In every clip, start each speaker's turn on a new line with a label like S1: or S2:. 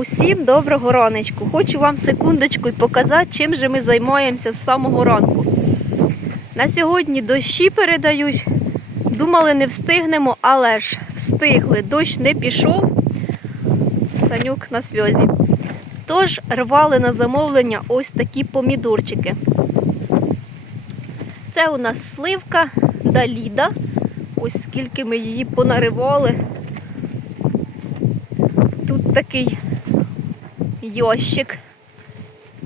S1: Усім доброго раночку. Хочу вам секундочку і показати, чим же ми займаємося з самого ранку. На сьогодні дощі передають. Думали, не встигнемо, але ж встигли. Дощ не пішов. Санюк на зв'язі. Тож рвали на замовлення ось такі помідорчики. Це у нас сливка Даліда. Ось скільки ми її понаривали. Тут такий ящик.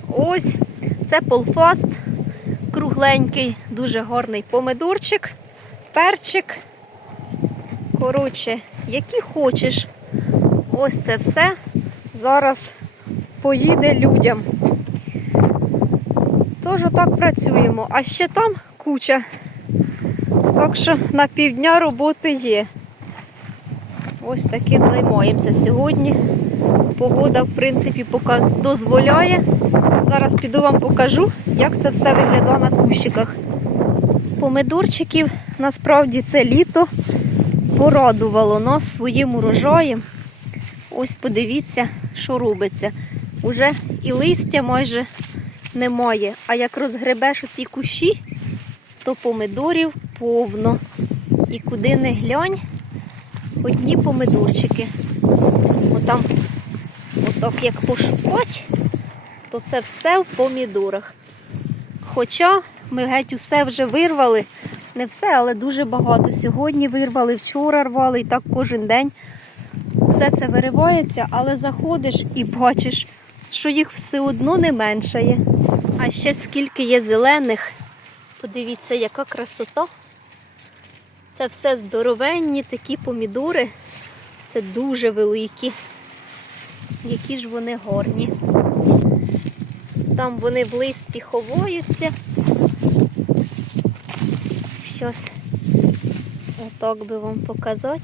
S1: Ось це полфаст кругленький, дуже гарний помидорчик, перчик. Коротше, які хочеш. Ось це все зараз поїде людям. Тож отак працюємо. А ще там куча. Так що на півдня роботи є. Ось таким займаємося сьогодні. Погода, в принципі, поки дозволяє. Зараз піду вам покажу, як це все виглядає на кущиках. Помидорчиків насправді це літо порадувало нас своїм урожаєм. Ось подивіться, що робиться. Уже і листя майже немає. А як розгребеш оці кущі, то помидорів повно. І куди не глянь, одні помидорчики. Отам, отак як пошукать, то це все в помідорах. Хоча ми геть усе вже вирвали, не все, але дуже багато. Сьогодні вирвали, вчора рвали і так кожен день. Все це виривається, але заходиш і бачиш, що їх все одно не меншає. А ще скільки є зелених. Подивіться, яка красота. Це все здоровенні такі помідори. Це дуже великі. Які ж вони гарні. Там вони в листі ховаються. Щось отак би вам показати.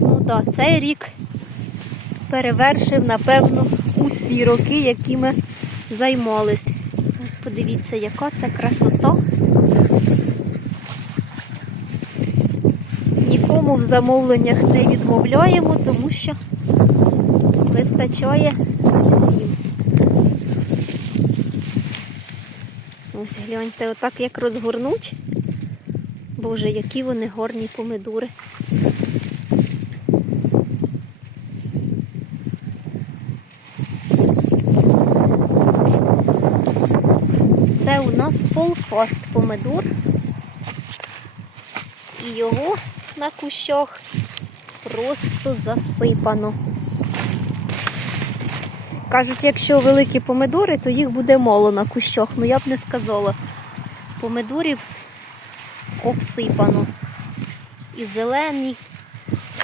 S1: Ну так, цей рік перевершив, напевно, усі роки, які ми займалися. Ось подивіться, яка це красота. Нікому в замовленнях не відмовляємо, тому що вистачає усім. Ось гляньте, отак як розгорнуть. Боже, які вони гарні помидори. Це у нас полфаст помидор. І його на кущах просто засипано. Кажуть, якщо великі помидори, то їх буде мало на кущах. Ну я б не сказала. Помидорів обсипано. І зелені,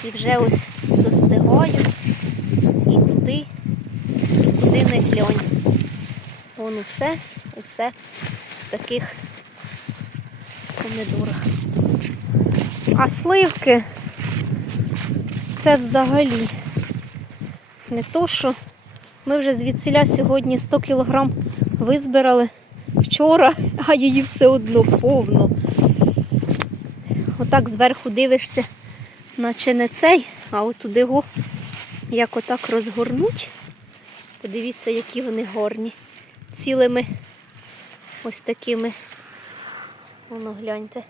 S1: і вже ось достигають. І туди, і куди не глянь. Вон усе, усе в таких помидорах. А сливки це взагалі не то, що ми вже звідсіля сьогодні 100 кг визбирали вчора, а її все одно повно. Отак зверху дивишся, наче не цей, а от туди його як отак розгорнуть. Подивіться, які вони гарні. Цілими ось такими. Воно гляньте.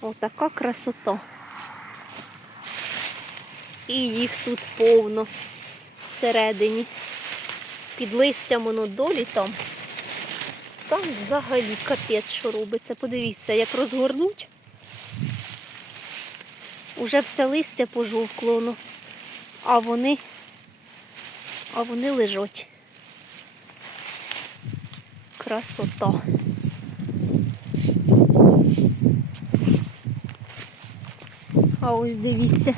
S1: Отака красота. І їх тут повно всередині. Під листям воно долі там. Там взагалі капець, що робиться. Подивіться, як розгорнуть. Уже все листя пожовкло, воно, а вони, а вони лежать. Красота. А ось дивіться.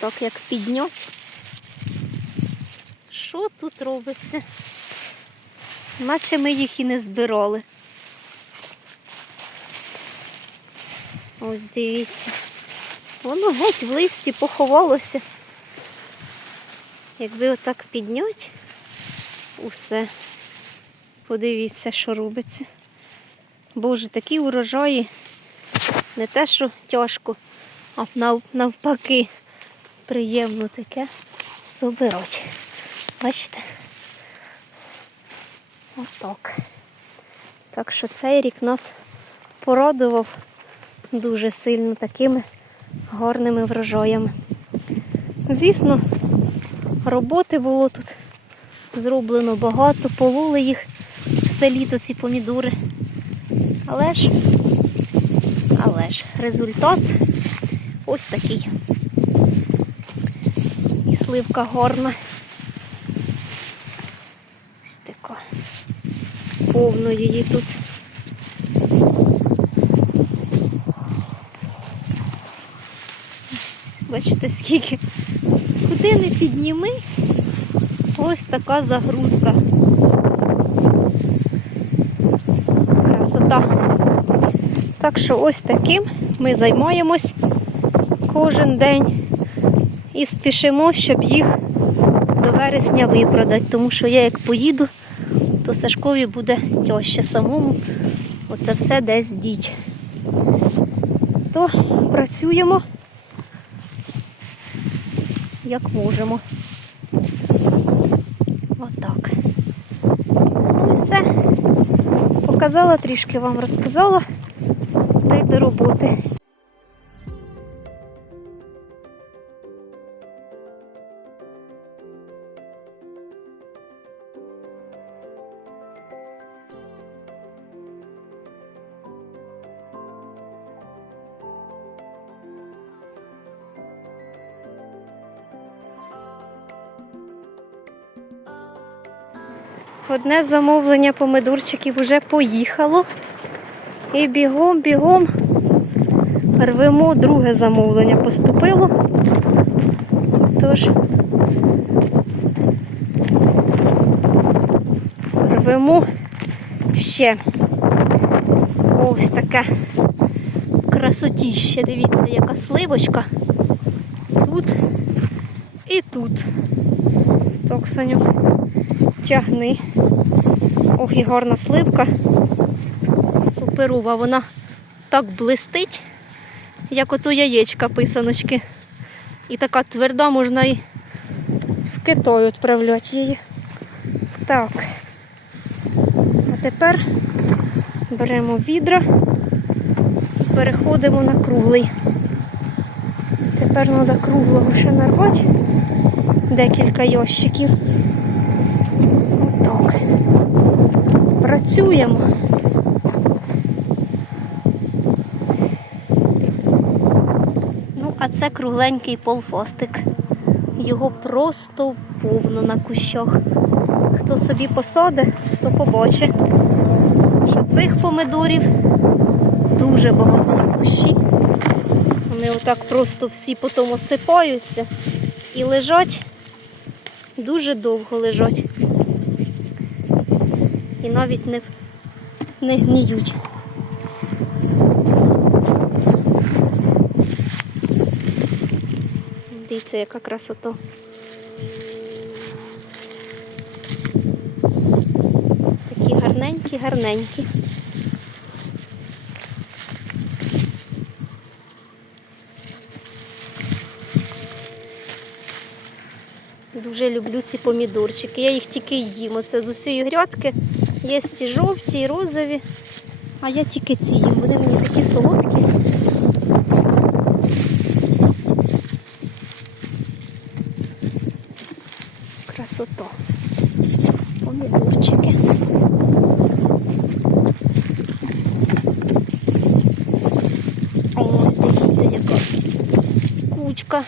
S1: Отак як піднять. Що тут робиться? Наче ми їх і не збирали. Ось дивіться. Воно геть в листі поховалося. Якби отак піднять усе. Подивіться, що робиться. Боже, такі урожаї. Не те, що тяжко А нав- навпаки, приємно таке собирати. Бачите? Отак. Так що цей рік нас порадував дуже сильно такими гарними врожаями. Звісно, роботи було тут зроблено багато, полули їх все літо ці помідори. Але ж, але ж результат ось такий. Сливка горна. Ось така. Повно її тут. Бачите, скільки. Куди не підніми, ось така загрузка. Красота. Так що ось таким ми займаємось кожен день і спішимо, щоб їх до вересня випродати, тому що я як поїду, то Сашкові буде тяжче самому оце все десь діть. То працюємо як можемо. Отак. Ну і все. Показала трішки вам розказала. Та й до роботи. Одне замовлення помидорчиків вже поїхало. І бігом, бігом рвемо друге замовлення поступило. Тож рвемо ще ось таке красотіще. Дивіться, яка сливочка. Тут і тут. Так, Санюк, тягни. Ох, і гарна сливка. Суперова, вона так блистить, як ото яєчка писаночки. І така тверда, можна і в Китай відправляти її. Так. А тепер беремо відра і переходимо на круглий. Тепер треба круглого ще нарвати декілька ящиків. Отак. Працюємо. Ну, а це кругленький полфостик. Його просто повно на кущах. Хто собі посаде, то побачить, що цих помидорів дуже багато на кущі. Вони отак просто всі потім осипаються і лежать, дуже довго лежать. І навіть не, не гніють. Дивіться, яка красота. Такі гарненькі, гарненькі. Дуже люблю ці помідорчики. Я їх тільки їм. Оце з усієї грядки. Є ці жовті, і розові. А я тільки ці їм. Вони мені такі солодкі. Красота. Помідорчики. Ось, дивіться, яка кучка.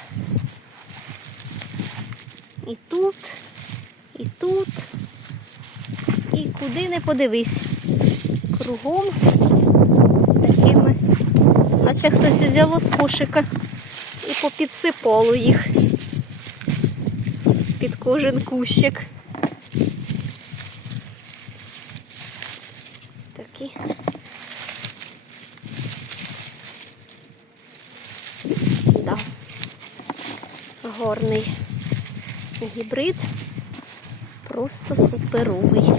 S1: І тут, і тут, куди не подивись. Кругом такими, наче хтось взяло з кошика і попідсипало їх під кожен кущик. Такі. Да. Горний гібрид. Просто суперовий.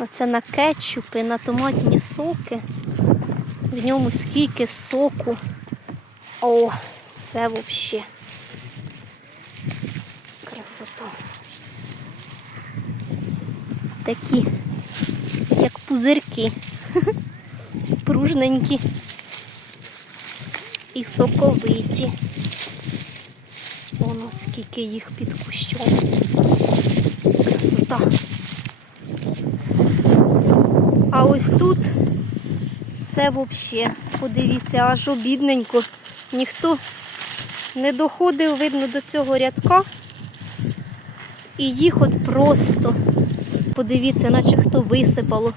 S1: Оце на кетчупи, на томатні соки. В ньому скільки соку. О, це взагалі красота. Такі як пузирки. Пружненькі і соковиті. Воно скільки їх під кущом. Красота. А ось тут це взагалі, подивіться, аж обідненько. Ніхто не доходив, видно, до цього рядка. І їх от просто, подивіться, наче хто висипало.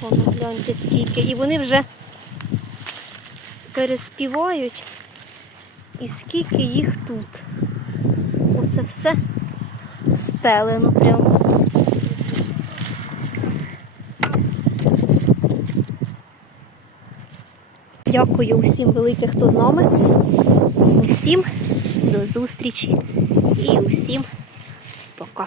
S1: Воно гляньте скільки. І вони вже переспівають. І скільки їх тут. Оце все встелено прямо. Дякую усім великим, хто з нами. Усім до зустрічі і усім пока.